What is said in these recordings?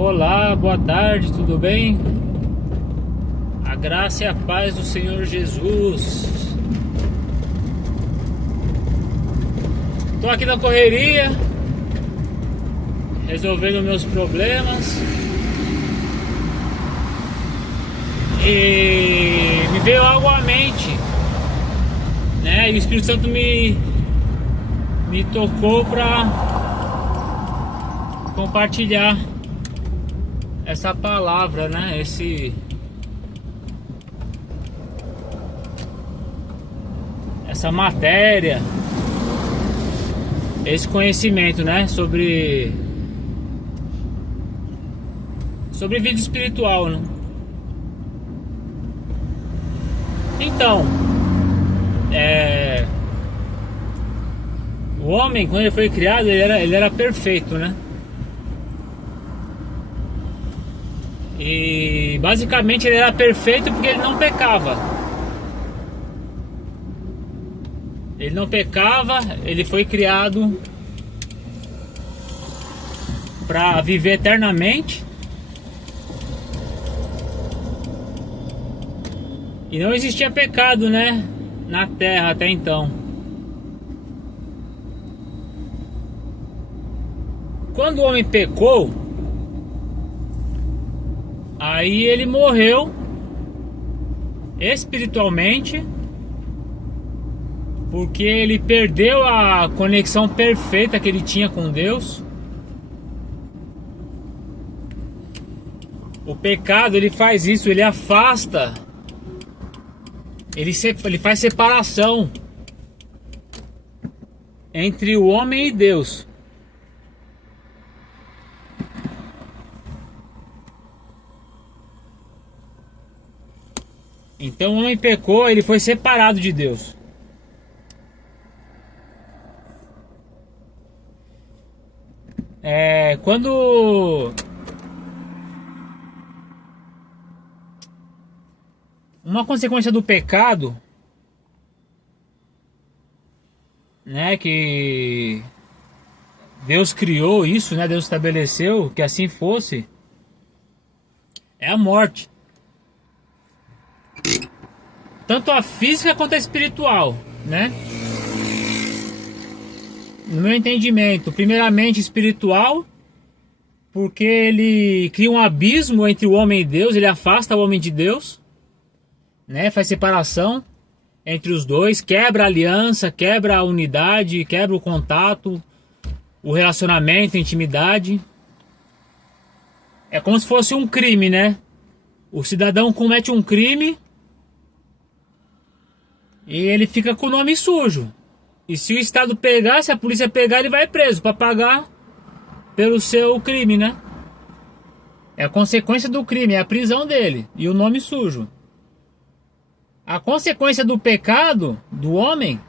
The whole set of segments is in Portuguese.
Olá, boa tarde, tudo bem? A graça e a paz do Senhor Jesus. Tô aqui na correria, resolvendo meus problemas. E me veio algo à mente, né? E o Espírito Santo me tocou para compartilhar essa palavra, né? Essa matéria, esse conhecimento, né? Sobre vida espiritual, né? Então, o homem, quando ele foi criado, ele era perfeito, né? E basicamente ele era perfeito porque ele não pecava. Ele não pecava, ele foi criado para viver eternamente. E não existia pecado, né, na terra até então. Quando o homem pecou, aí ele morreu espiritualmente, porque ele perdeu a conexão perfeita que ele tinha com Deus. O pecado, ele faz isso, ele afasta, ele faz separação entre o homem e Deus. Então o homem pecou, ele foi separado de Deus. Quando uma consequência do pecado, né, que Deus criou isso, né, Deus estabeleceu que assim fosse, é a morte. Tanto a física quanto a espiritual, né? No meu entendimento, primeiramente espiritual, porque ele cria um abismo entre o homem e Deus, ele afasta o homem de Deus, né? Faz separação entre os dois, quebra a aliança, quebra a unidade, quebra o contato, o relacionamento, a intimidade. É como se fosse um crime, né? O cidadão comete um crime e ele fica com o nome sujo. E se o Estado pegar, se a polícia pegar, ele vai preso para pagar pelo seu crime, né? É a consequência do crime, é a prisão dele e o nome sujo. A consequência do pecado do homem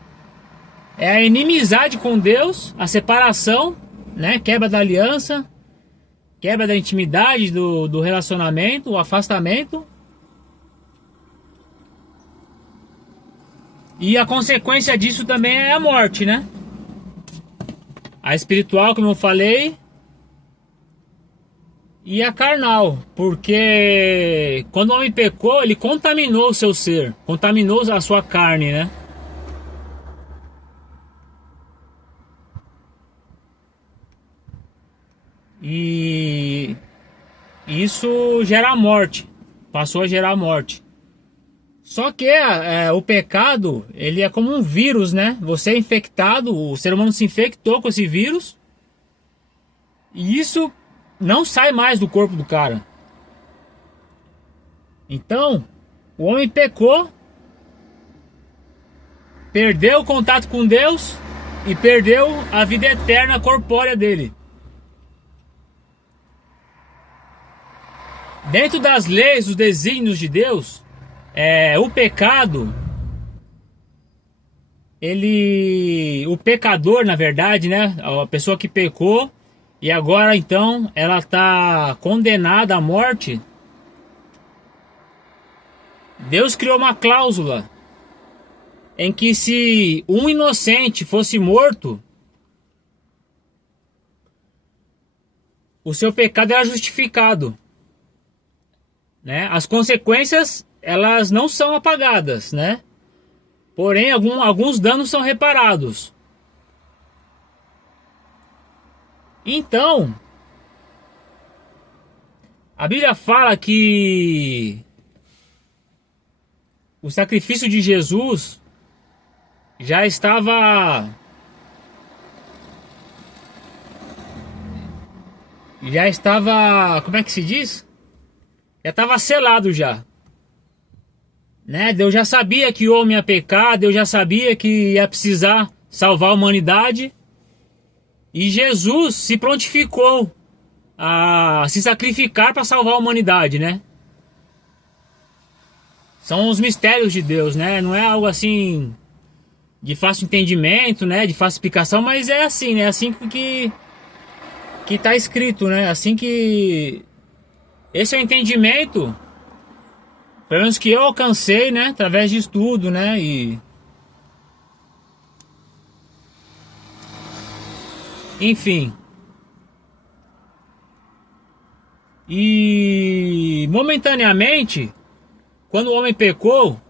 é a inimizade com Deus, a separação, né? Quebra da aliança, quebra da intimidade, do relacionamento, o afastamento. E a consequência disso também é a morte, né? A espiritual, como eu falei, e a carnal, porque quando o homem pecou, ele contaminou o seu ser, contaminou a sua carne, né? E isso gera a morte, passou a gerar a morte. Só que o pecado, ele é como um vírus, né? Você é infectado, o ser humano se infectou com esse vírus e isso não sai mais do corpo do cara. Então, o homem pecou, perdeu o contato com Deus e perdeu a vida eterna corpórea dele. Dentro das leis, dos desígnios de Deus, o pecado, o pecador, na verdade, né, a pessoa que pecou e agora então ela está condenada à morte. Deus criou uma cláusula em que se um inocente fosse morto, o seu pecado era justificado, né? As consequências, elas não são apagadas, né? Porém, alguns danos são reparados. Então, a Bíblia fala que o sacrifício de Jesus já estava como é que se diz? Já estava selado já, né? Deus já sabia que o homem ia pecar, Deus já sabia que ia precisar salvar a humanidade, e Jesus se prontificou a se sacrificar para salvar a humanidade, né? São os mistérios de Deus, né? Não é algo assim de fácil entendimento, né? De fácil explicação, mas é assim, né? Assim que tá escrito, né? Assim que esse é o entendimento, pelo menos que eu alcancei, né? Através de estudo, né? Enfim. E momentaneamente, quando o homem pecou,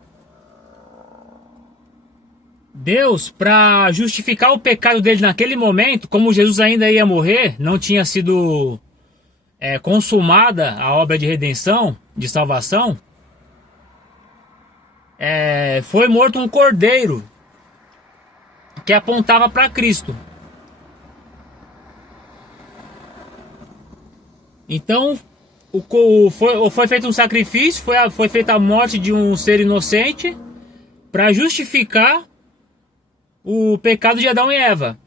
Deus, para justificar o pecado dele naquele momento, como Jesus ainda ia morrer, não tinha sido consumada a obra de redenção, de salvação, foi morto um cordeiro que apontava para Cristo. Então, foi feito um sacrifício, foi feita a morte de um ser inocente para justificar o pecado de Adão e Eva.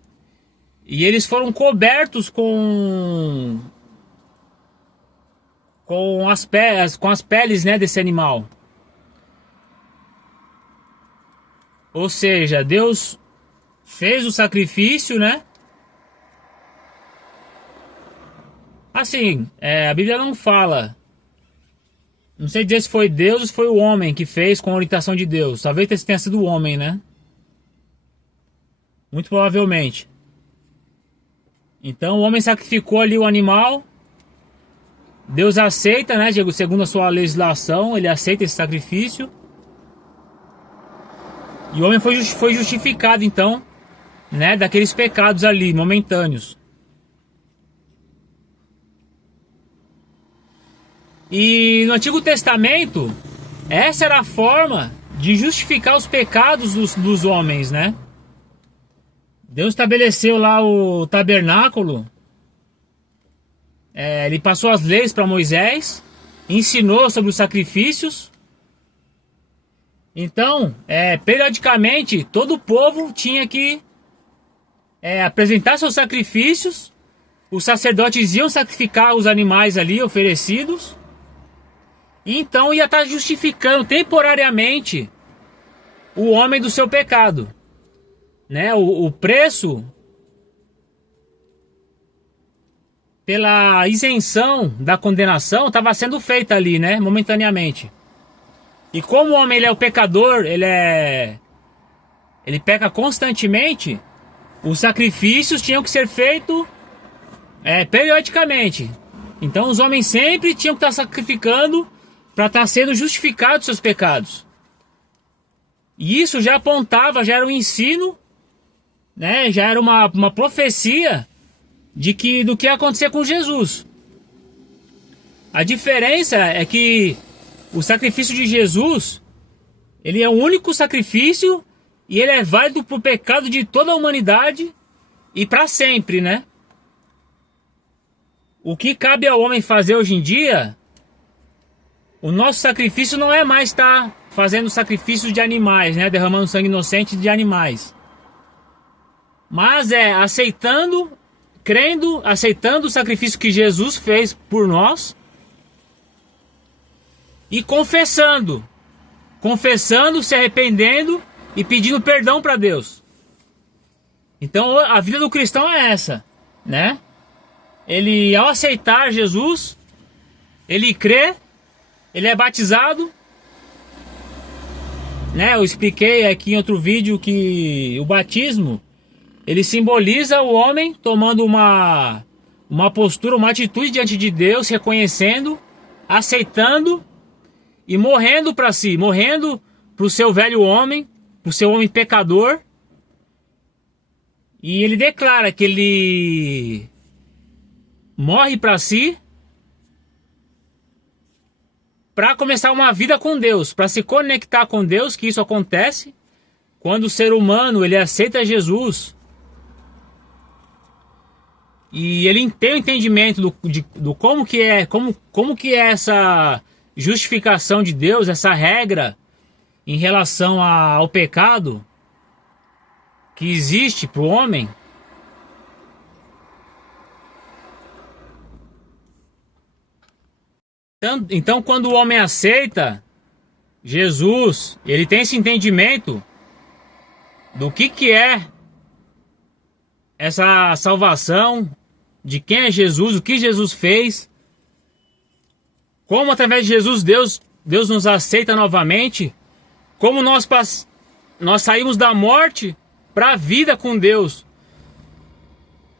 E eles foram cobertos com as peles, né, desse animal. Ou seja, Deus fez o sacrifício, né? Assim, a Bíblia não fala. Não sei dizer se foi Deus ou se foi o homem que fez com a orientação de Deus. Talvez tenha sido o homem, né? Muito provavelmente. Então o homem sacrificou ali o animal. Deus aceita, né? Segundo a sua legislação, ele aceita esse sacrifício. E o homem foi justificado, então, né? Daqueles pecados ali, momentâneos. E no Antigo Testamento, essa era a forma de justificar os pecados dos homens, né? Deus estabeleceu lá o tabernáculo, ele passou as leis para Moisés, ensinou sobre os sacrifícios. Então, periodicamente, todo o povo tinha que apresentar seus sacrifícios. Os sacerdotes iam sacrificar os animais ali oferecidos. Então ia estar justificando temporariamente o homem do seu pecado, né? O preço pela isenção da condenação estava sendo feito ali, né? Momentaneamente. E como o homem ele é o pecador, ele peca constantemente, os sacrifícios tinham que ser feitos periodicamente. Então os homens sempre tinham que estar sacrificando para estar sendo justificados seus pecados. E isso já apontava, já era um ensino, né? Já era uma profecia do que ia acontecer com Jesus. A diferença é que o sacrifício de Jesus, ele é o único sacrifício e ele é válido para o pecado de toda a humanidade e para sempre, né? O que cabe ao homem fazer hoje em dia, o nosso sacrifício não é mais estar fazendo sacrifícios de animais, né? Derramando sangue inocente de animais. Mas aceitando o sacrifício que Jesus fez por nós e confessando, se arrependendo e pedindo perdão para Deus. Então a vida do cristão é essa, né? Ele, ao aceitar Jesus, ele crê, ele é batizado, né? Eu expliquei aqui em outro vídeo que o batismo, ele simboliza o homem tomando uma uma postura, uma atitude diante de Deus, reconhecendo, aceitando e morrendo para si, morrendo para o seu velho homem, para o seu homem pecador. E ele declara que ele morre para si, para começar uma vida com Deus, para se conectar com Deus, que isso acontece quando o ser humano ele aceita Jesus e ele tem o entendimento do como que é essa justificação de Deus, essa regra em relação ao pecado que existe para o homem. Então, quando o homem aceita Jesus, ele tem esse entendimento do que é essa salvação, de quem é Jesus, o que Jesus fez, como através de Jesus Deus nos aceita novamente, como nós saímos da morte para a vida com Deus,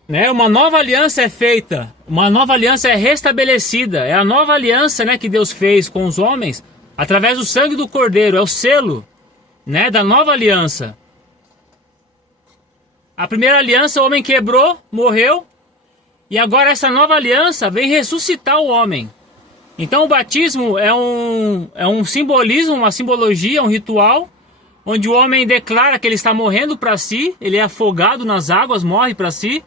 né? Uma nova aliança é feita, uma nova aliança é restabelecida, é a nova aliança, né, que Deus fez com os homens através do sangue do Cordeiro, é o selo, né, da nova aliança. A primeira aliança o homem quebrou, morreu, e agora essa nova aliança vem ressuscitar o homem. Então o batismo é um simbolismo, uma simbologia, um ritual, onde o homem declara que ele está morrendo para si, ele é afogado nas águas, morre para si,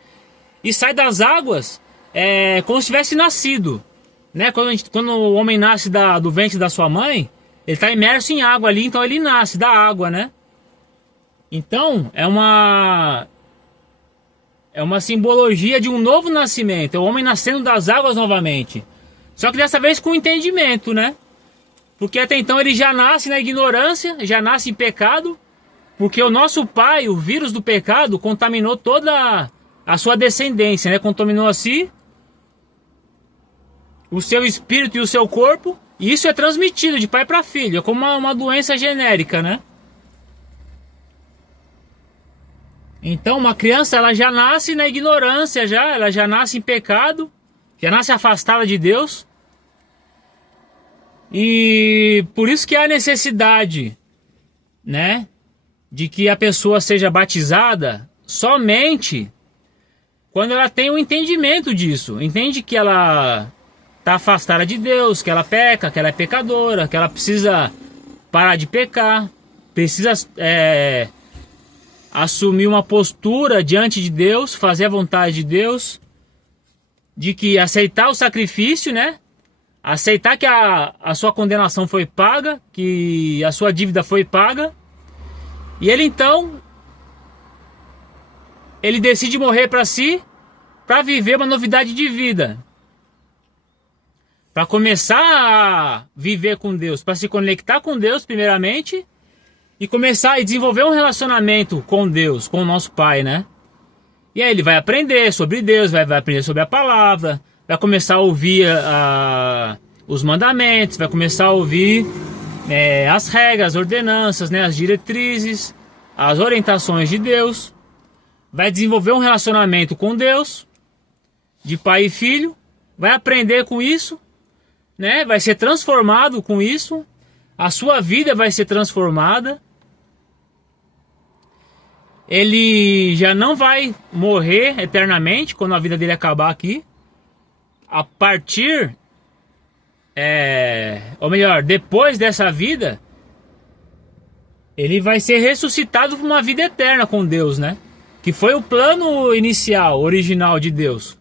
e sai das águas como se tivesse nascido, né? Quando o homem nasce do ventre da sua mãe, ele está imerso em água ali, então ele nasce da água, né? Então é uma simbologia de um novo nascimento, é o homem nascendo das águas novamente. Só que dessa vez com entendimento, né? Porque até então ele já nasce na ignorância, já nasce em pecado, porque o nosso pai, o vírus do pecado, contaminou toda a sua descendência, né? Contaminou a si, o seu espírito e o seu corpo, e isso é transmitido de pai para filho, é como uma doença genérica, né? Então uma criança ela já nasce na ignorância, ela já nasce em pecado, já nasce afastada de Deus. E por isso que há necessidade, né, de que a pessoa seja batizada somente quando ela tem um entendimento disso, entende que ela está afastada de Deus, que ela peca, que ela é pecadora, que ela precisa parar de pecar, precisa assumir uma postura diante de Deus, fazer a vontade de Deus, de que aceitar o sacrifício, né? Aceitar que a sua condenação foi paga, que a sua dívida foi paga, e ele então ele decide morrer para si, para viver uma novidade de vida, para começar a viver com Deus, para se conectar com Deus primeiramente, e começar a desenvolver um relacionamento com Deus, com o nosso Pai, né? E aí ele vai aprender sobre Deus, vai aprender sobre a palavra, vai começar a ouvir os mandamentos, vai começar a ouvir as regras, as ordenanças, né, as diretrizes, as orientações de Deus, vai desenvolver um relacionamento com Deus, de pai e filho, vai aprender com isso, né, vai ser transformado com isso, a sua vida vai ser transformada, ele já não vai morrer eternamente quando a vida dele acabar aqui. A partir, ou melhor, depois dessa vida, ele vai ser ressuscitado para uma vida eterna com Deus, né? Que foi o plano inicial, original de Deus.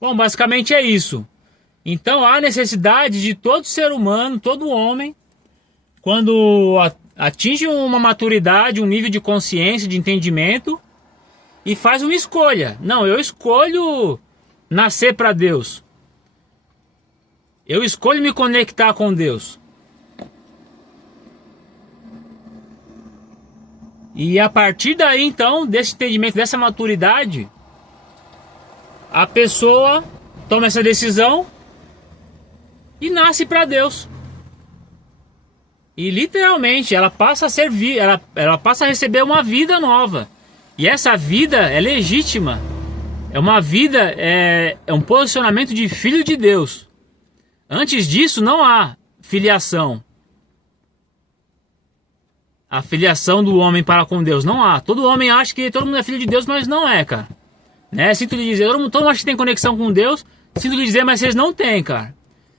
Bom, basicamente é isso. Então há necessidade de todo ser humano, todo homem, quando atinge uma maturidade, um nível de consciência, de entendimento, e faz uma escolha. Não, eu escolho nascer para Deus. Eu escolho me conectar com Deus. E a partir daí, então, desse entendimento, dessa maturidade, a pessoa toma essa decisão e nasce para Deus. E literalmente ela passa a servir, ela passa a receber uma vida nova. E essa vida é legítima. É uma vida, é um posicionamento de filho de Deus. Antes disso não há filiação. A filiação do homem para com Deus não há. Todo homem acha que todo mundo é filho de Deus, mas não é, cara. Né? Sinto lhe dizer, todo mundo acha que tem conexão com Deus. Sinto lhe dizer, mas vocês não têm, cara.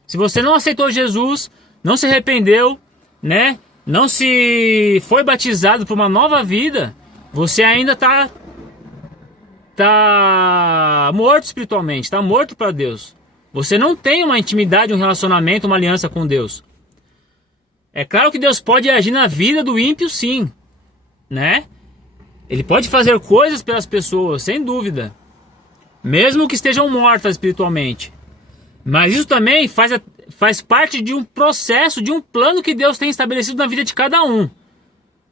Se você não aceitou Jesus, não se arrependeu, né? Não se foi batizado por uma nova vida, você ainda tá morto espiritualmente, tá morto para Deus. Você não tem uma intimidade, um relacionamento, uma aliança com Deus. É claro que Deus pode agir na vida do ímpio, sim, né? Ele pode fazer coisas pelas pessoas, sem dúvida, mesmo que estejam mortas espiritualmente. Mas isso também faz parte de um processo, de um plano que Deus tem estabelecido na vida de cada um,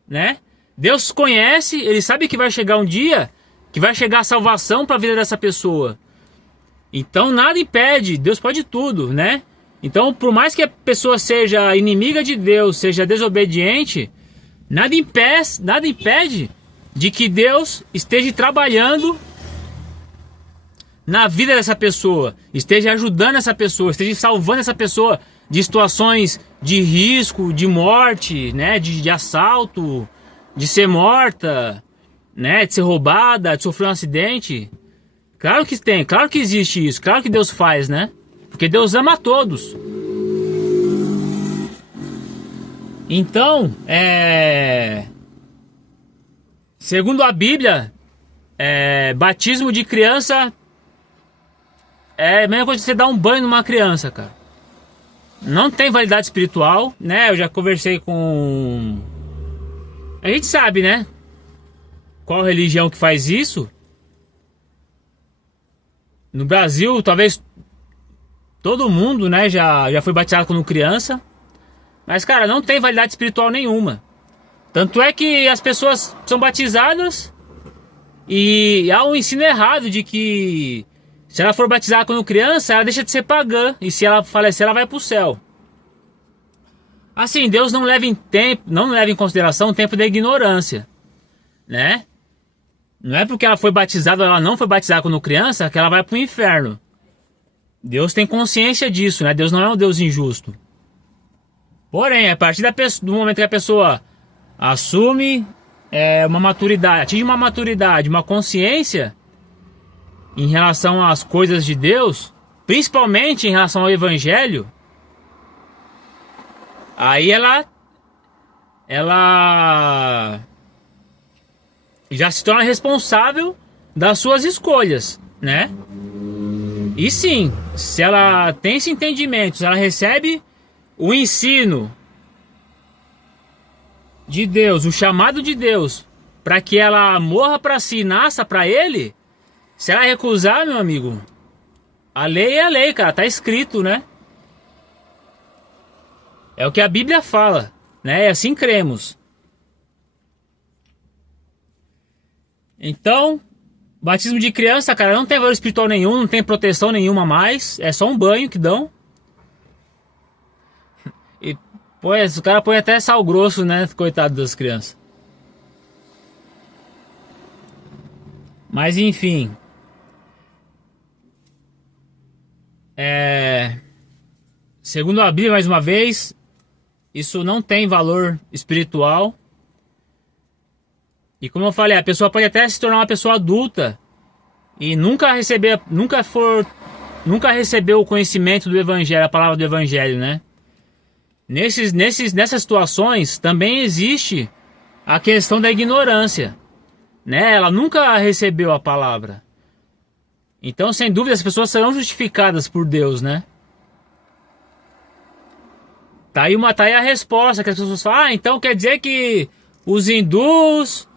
né? Deus conhece, Ele sabe que vai chegar um dia que vai chegar a salvação para a vida dessa pessoa. Então nada impede, Deus pode tudo, né? Então, por mais que a pessoa seja inimiga de Deus, seja desobediente, nada impede de que Deus esteja trabalhando na vida dessa pessoa, esteja ajudando essa pessoa, esteja salvando essa pessoa de situações de risco, de morte, né, de assalto, de ser morta, né, de ser roubada, de sofrer um acidente. Claro que tem, claro que existe isso, claro que Deus faz, né? Porque Deus ama a todos. Então, segundo a Bíblia, batismo de criança é a mesma coisa que você dar um banho numa criança, cara. Não tem validade espiritual, né? Eu já conversei com... A gente sabe, né? Qual religião que faz isso. No Brasil, talvez todo mundo, né, já foi batizado quando criança. Mas, cara, não tem validade espiritual nenhuma. Tanto é que as pessoas são batizadas e há um ensino errado de que se ela for batizada quando criança, ela deixa de ser pagã. E se ela falecer, ela vai para o céu. Assim, Deus não leva em consideração o tempo da ignorância, né? Não é porque ela foi batizada ou ela não foi batizada quando criança que ela vai para o inferno. Deus tem consciência disso, né? Deus não é um Deus injusto. Porém, a partir do momento que a pessoa assume uma maturidade, atinge uma maturidade, uma consciência em relação às coisas de Deus, principalmente em relação ao Evangelho, aí ela já se torna responsável das suas escolhas, né? E sim, se ela tem esse entendimento, se ela recebe o ensino de Deus, o chamado de Deus, para que ela morra para si e nasça para Ele, se ela recusar, meu amigo, a lei é a lei, cara, tá escrito, né? É o que a Bíblia fala, né? E assim cremos. Então, batismo de criança, cara, não tem valor espiritual nenhum, não tem proteção nenhuma mais, é só um banho que dão. E, pois, o cara põe até sal grosso, né? Coitado das crianças. Mas, enfim. Segundo a Bíblia, mais uma vez, isso não tem valor espiritual. E como eu falei, a pessoa pode até se tornar uma pessoa adulta e nunca recebeu o conhecimento do Evangelho, a palavra do Evangelho, né? Nessas situações também existe a questão da ignorância, né? Ela nunca recebeu a palavra. Então, sem dúvida, as pessoas serão justificadas por Deus, né? Tá aí a resposta que as pessoas falam. Então quer dizer que os hindus,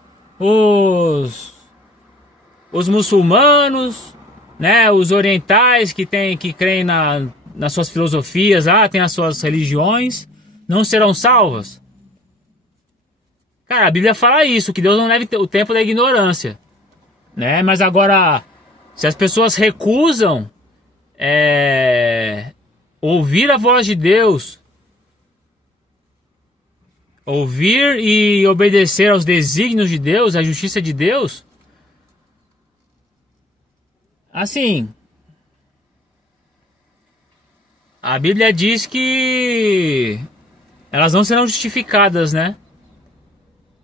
os muçulmanos, né, os orientais que creem nas suas filosofias, tem as suas religiões, não serão salvas? Cara, a Bíblia fala isso, que Deus não leva o tempo da ignorância, né? Mas agora, se as pessoas recusam ouvir a voz de Deus, ouvir e obedecer aos desígnios de Deus, à justiça de Deus, Assim, a Bíblia diz que elas não serão justificadas, né?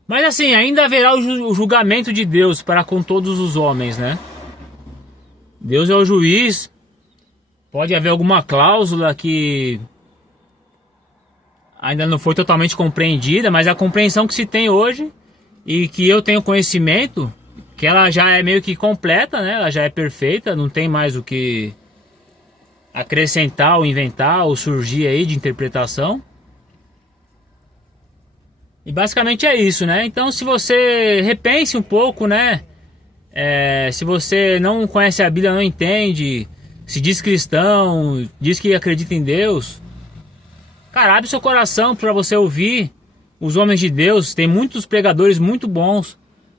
Mas assim, ainda haverá o julgamento de Deus para com todos os homens, né? Deus é o juiz. Pode haver alguma cláusula que ainda não foi totalmente compreendida, mas a compreensão que se tem hoje e que eu tenho conhecimento, que ela já é meio que completa, né? Ela já é perfeita, não tem mais o que acrescentar ou inventar ou surgir aí de interpretação. E basicamente é isso, né? Então, se você repense um pouco, né? Se você não conhece a Bíblia, não entende, se diz cristão, diz que acredita em Deus, cara, abre seu coração para você ouvir os homens de Deus. Tem muitos pregadores muito bons,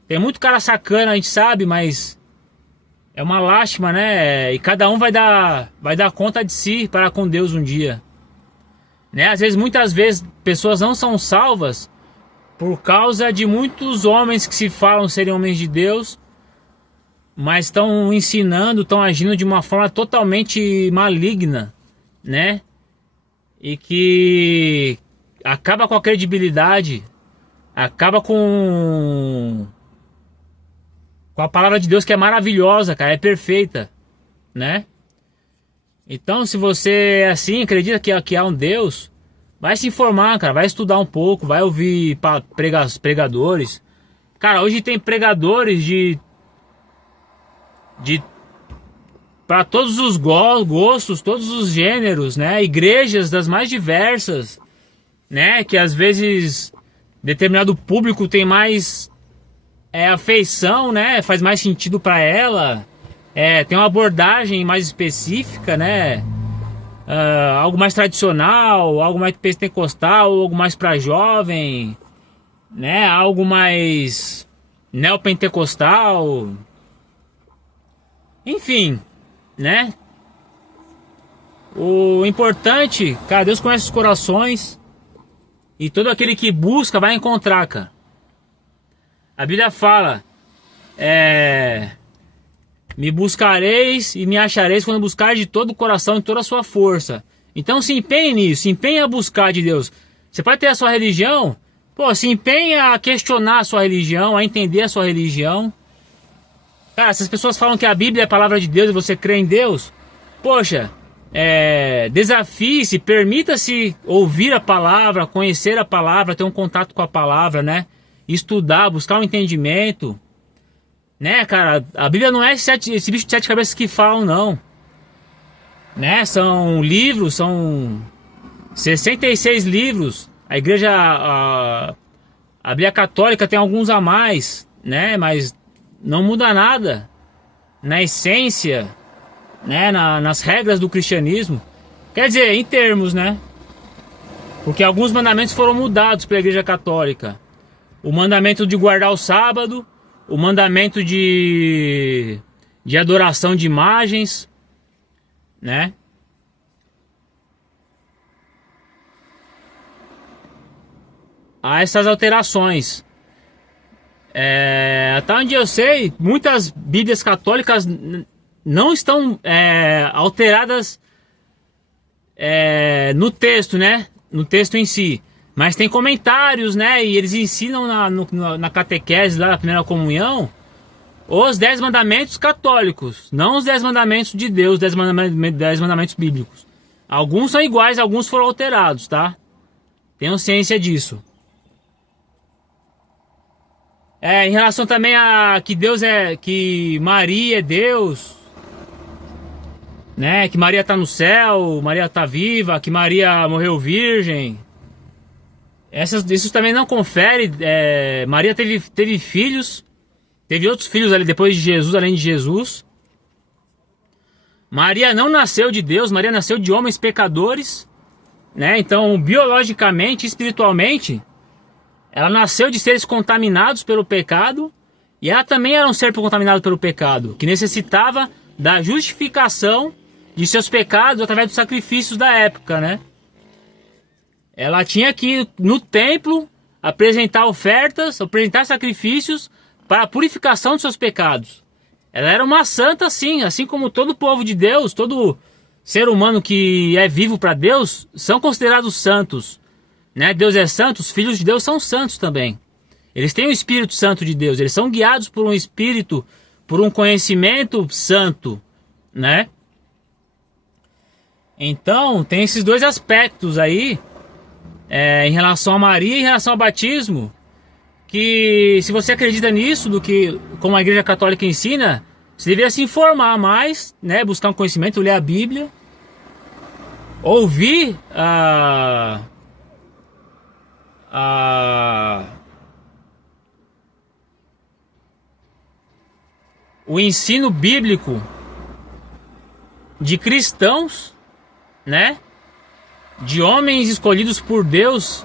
tem muito cara sacana, a gente sabe, mas é uma lástima, né? E cada um vai dar conta de si para com Deus um dia, né? Às vezes, muitas vezes, pessoas não são salvas por causa de muitos homens que se falam serem homens de Deus, mas estão ensinando, estão agindo de uma forma totalmente maligna, né? E que acaba com a credibilidade, acaba com a palavra de Deus, que é maravilhosa, cara, é perfeita, né? Então, se você é assim, acredita que há um Deus, vai se informar, cara, vai estudar um pouco, vai ouvir pregadores. Cara, hoje tem pregadores de para todos os gostos, todos os gêneros, né? Igrejas das mais diversas, né? Que às vezes determinado público tem mais afeição, né? Faz mais sentido para ela. Tem uma abordagem mais específica, né? Algo mais tradicional, algo mais pentecostal, algo mais para jovem, né? Algo mais neopentecostal. Enfim, né? O importante, cara, Deus conhece os corações e todo aquele que busca vai encontrar, cara. A Bíblia fala, me buscareis e me achareis quando buscar de todo o coração e toda a sua força. Então se empenhe nisso, se empenhe a buscar de Deus. Você pode ter a sua religião, pô, se empenhe a questionar a sua religião, a entender a sua religião. Cara, se as pessoas falam que a Bíblia é a palavra de Deus e você crê em Deus, poxa, desafie-se, permita-se ouvir a palavra, conhecer a palavra, ter um contato com a palavra, né? Estudar, buscar um entendimento, né, cara? A Bíblia não é esse bicho de 7 cabeças que falam, não, né? São livros, são 66 livros. A igreja, a Bíblia Católica tem alguns a mais, né? Mas não muda nada na essência, né? Nas regras do cristianismo. Quer dizer, em termos, né? Porque alguns mandamentos foram mudados pela igreja católica. O mandamento de guardar o sábado, o mandamento de adoração de imagens, né? Há essas alterações. Até onde eu sei, muitas Bíblias católicas não estão alteradas no texto, né? No texto em si. Mas tem comentários, né? E eles ensinam na catequese, lá na primeira comunhão, os 10 mandamentos católicos. Não os 10 mandamentos de Deus, 10 mandamentos bíblicos. Alguns são iguais, alguns foram alterados, tá? Tenham ciência disso. Em relação também a que Maria é Deus, né? Que Maria está no céu, Maria está viva, que Maria morreu virgem. Isso também não confere. Maria teve filhos, teve outros filhos ali depois de Jesus, além de Jesus. Maria não nasceu de Deus, Maria nasceu de homens pecadores, né? Então, biologicamente, espiritualmente, ela nasceu de seres contaminados pelo pecado, e ela também era um ser contaminado pelo pecado, que necessitava da justificação de seus pecados através dos sacrifícios da época, né? Ela tinha que ir no templo apresentar ofertas, apresentar sacrifícios para a purificação de seus pecados. Ela era uma santa, sim, assim como todo povo de Deus, todo ser humano que é vivo para Deus, são considerados santos, né? Deus é santo, os filhos de Deus são santos também. Eles têm o Espírito Santo de Deus, eles são guiados por um Espírito, por um conhecimento santo, né? Então, tem esses dois aspectos aí, em relação a Maria e em relação ao batismo, que se você acredita nisso, do que como a Igreja Católica ensina, você deveria se informar mais, né? Buscar um conhecimento, ler a Bíblia, ouvir o ensino bíblico de cristãos, né? De homens escolhidos por Deus.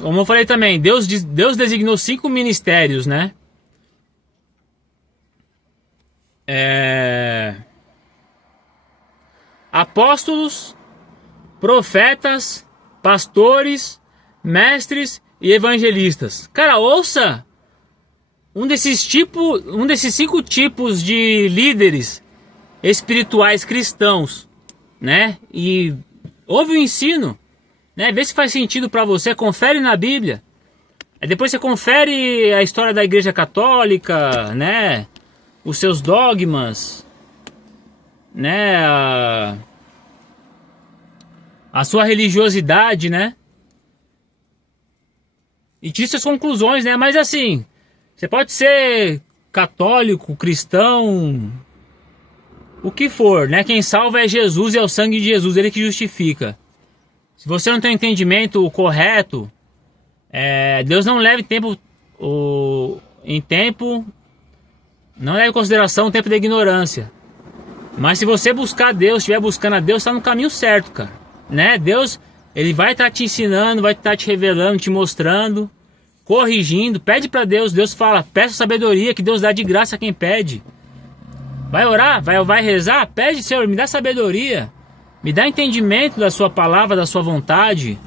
Como eu falei também, Deus designou 5 ministérios, né? Apóstolos, profetas, pastores, mestres e evangelistas. Cara, ouça um desses 5 tipos de líderes espirituais cristãos, né? E ouve o ensino, né? Vê se faz sentido para você, confere na Bíblia. Aí depois você confere a história da Igreja Católica, né? Os seus dogmas, né? A sua religiosidade, né? E tire suas conclusões, né? Mas assim, você pode ser católico, cristão, o que for, né? Quem salva é Jesus e é o sangue de Jesus, ele que justifica. Se você não tem um entendimento correto, Deus não leva não leva em consideração o tempo da ignorância. Mas se você buscar Deus, estiver buscando a Deus, está no caminho certo, cara. Né? Deus, ele vai estar te ensinando, vai estar te revelando, te mostrando, corrigindo. Pede para Deus, Deus fala, peça sabedoria, que Deus dá de graça a quem pede. Vai orar? Vai rezar? Pede, Senhor, me dá sabedoria. Me dá entendimento da sua palavra, da sua vontade.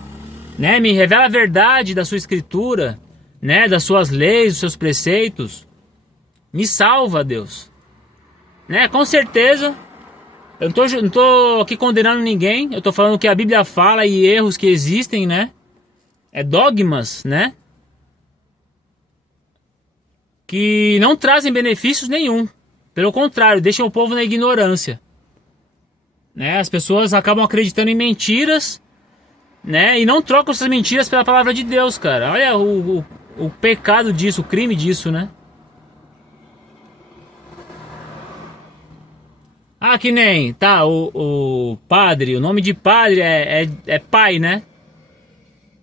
Né? Me revela a verdade da sua escritura, né? Das suas leis, dos seus preceitos. Me salva, Deus. Né? Com certeza, eu não tô aqui condenando ninguém. Eu tô falando o que a Bíblia fala e erros que existem, né? Dogmas, né? Que não trazem benefícios nenhum. Pelo contrário, deixam o povo na ignorância. Né? As pessoas acabam acreditando em mentiras, né? E não trocam essas mentiras pela palavra de Deus, cara. Olha o pecado disso, o crime disso, né? Que nem, tá, o padre, o nome de padre é pai, né?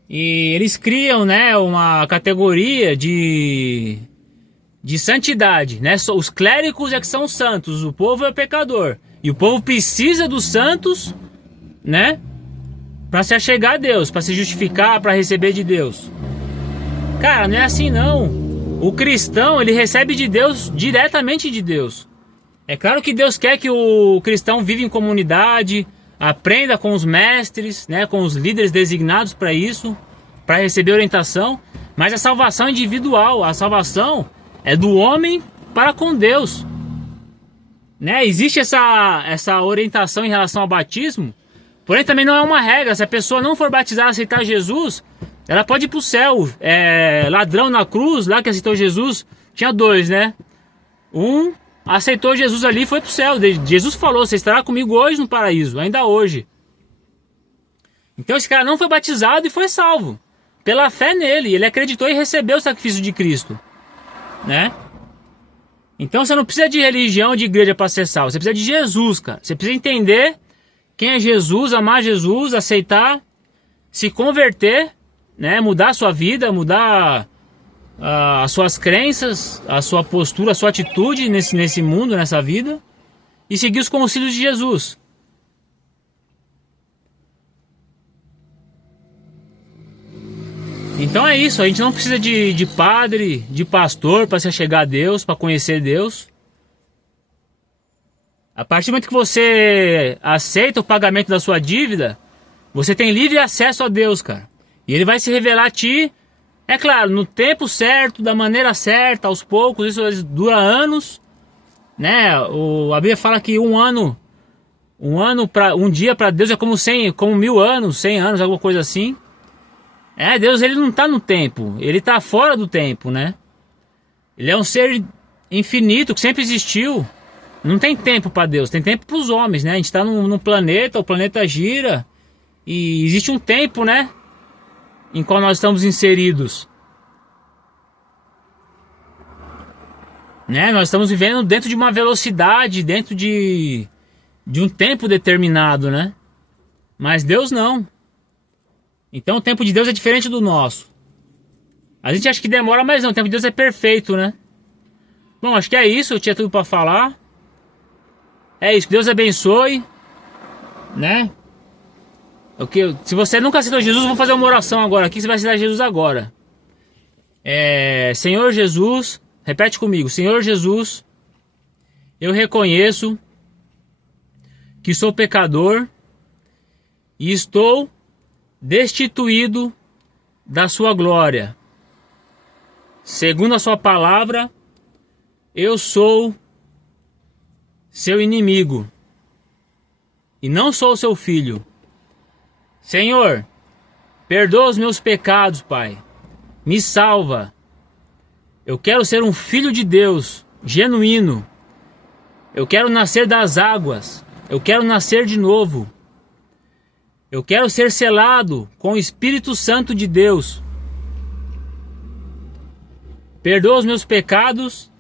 E eles criam, né, uma categoria de santidade, né? Os clérigos é que são santos, o povo é pecador. E o povo precisa dos santos, né? Para se achegar a Deus, para se justificar, para receber de Deus. Cara, não é assim não. O cristão, ele recebe de Deus, diretamente de Deus. É claro que Deus quer que o cristão viva em comunidade, aprenda com os mestres, né, com os líderes designados para isso, para receber orientação. Mas a salvação é individual, a salvação é do homem para com Deus. Né? Existe essa orientação em relação ao batismo, porém também não é uma regra. Se a pessoa não for batizar e aceitar Jesus, ela pode ir para o céu. Ladrão na cruz, lá que aceitou Jesus, tinha 2, né? Um aceitou Jesus ali e foi para o céu. Jesus falou, você estará comigo hoje no paraíso, ainda hoje. Então esse cara não foi batizado e foi salvo. Pela fé nele, ele acreditou e recebeu o sacrifício de Cristo. Né? Então você não precisa de religião, de igreja para ser salvo. Você precisa de Jesus, cara. Você precisa entender quem é Jesus, amar Jesus, aceitar, se converter, né? Mudar a sua vida, mudar as suas crenças, a sua postura, a sua atitude nesse mundo, nessa vida, e seguir os conselhos de Jesus. Então é isso, a gente não precisa de padre, de pastor para se achegar a Deus, para conhecer Deus. A partir do momento que você aceita o pagamento da sua dívida, você tem livre acesso a Deus, cara. E Ele vai se revelar a ti, é claro, no tempo certo, da maneira certa, aos poucos. Isso dura anos, né? A Bíblia fala que um dia para Deus é como 1000 anos, 100 anos, alguma coisa assim. Deus, ele não tá no tempo, ele tá fora do tempo, né? Ele é um ser infinito que sempre existiu. Não tem tempo para Deus, tem tempo para os homens, né? A gente tá num planeta, o planeta gira e existe um tempo, né? Em qual nós estamos inseridos, né? Nós estamos vivendo dentro de uma velocidade, dentro de um tempo determinado, né? Mas Deus não. Então o tempo de Deus é diferente do nosso. A gente acha que demora, mas não, o tempo de Deus é perfeito, né? Bom, acho que é isso, eu tinha tudo para falar. É isso, que Deus abençoe, né? Se você nunca aceitou Jesus, vamos fazer uma oração agora aqui, você vai aceitar Jesus agora. Senhor Jesus, repete comigo. Senhor Jesus, eu reconheço que sou pecador e estou destituído da sua glória. Segundo a sua palavra, eu sou seu inimigo e não sou seu filho. Senhor, perdoa os meus pecados, Pai. Me salva. Eu quero ser um filho de Deus, genuíno. Eu quero nascer das águas. Eu quero nascer de novo. Eu quero ser selado com o Espírito Santo de Deus. Perdoa os meus pecados.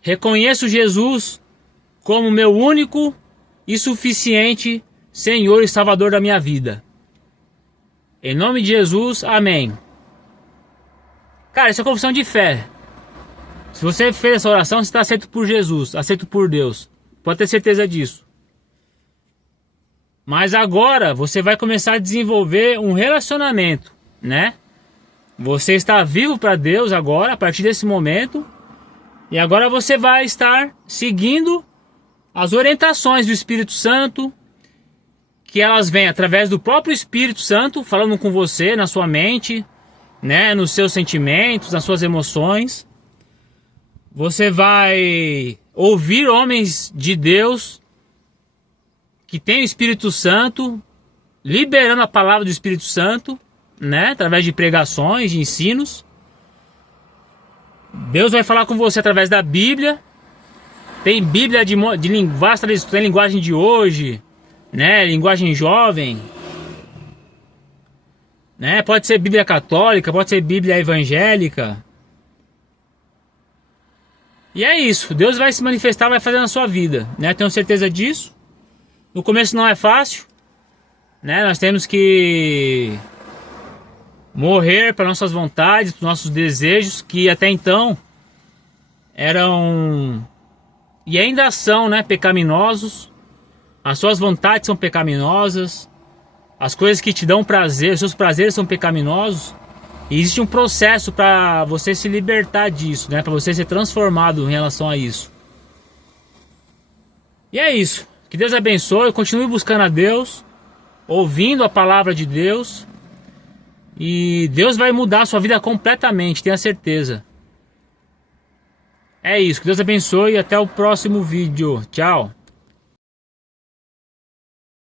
Reconheço Jesus como meu único e suficiente Senhor e Salvador da minha vida. Em nome de Jesus, amém. Cara, isso é confissão de fé. Se você fez essa oração, você está aceito por Jesus, aceito por Deus. Pode ter certeza disso. Mas agora você vai começar a desenvolver um relacionamento, né? Você está vivo para Deus agora, a partir desse momento. E agora você vai estar seguindo as orientações do Espírito Santo, que elas vêm através do próprio Espírito Santo, falando com você, na sua mente, né, nos seus sentimentos, nas suas emoções. Você vai ouvir homens de Deus que têm o Espírito Santo, liberando a palavra do Espírito Santo, né, através de pregações, de ensinos. Deus vai falar com você através da Bíblia. Tem Bíblia de linguagem, tem linguagem de hoje, né, linguagem jovem, né? Pode ser Bíblia católica, pode ser Bíblia evangélica. E é isso, Deus vai se manifestar, vai fazer na sua vida, né? Tenho certeza disso. No começo não é fácil, né? Nós temos que morrer para nossas vontades, para nossos desejos, que até então eram e ainda são, né, pecaminosos. As suas vontades são pecaminosas. As coisas que te dão prazer, os seus prazeres são pecaminosos. E existe um processo para você se libertar disso, né? Para você ser transformado em relação a isso. E é isso. Que Deus abençoe. Continue buscando a Deus, ouvindo a palavra de Deus. E Deus vai mudar a sua vida completamente, tenha certeza. É isso. Que Deus abençoe e até o próximo vídeo. Tchau.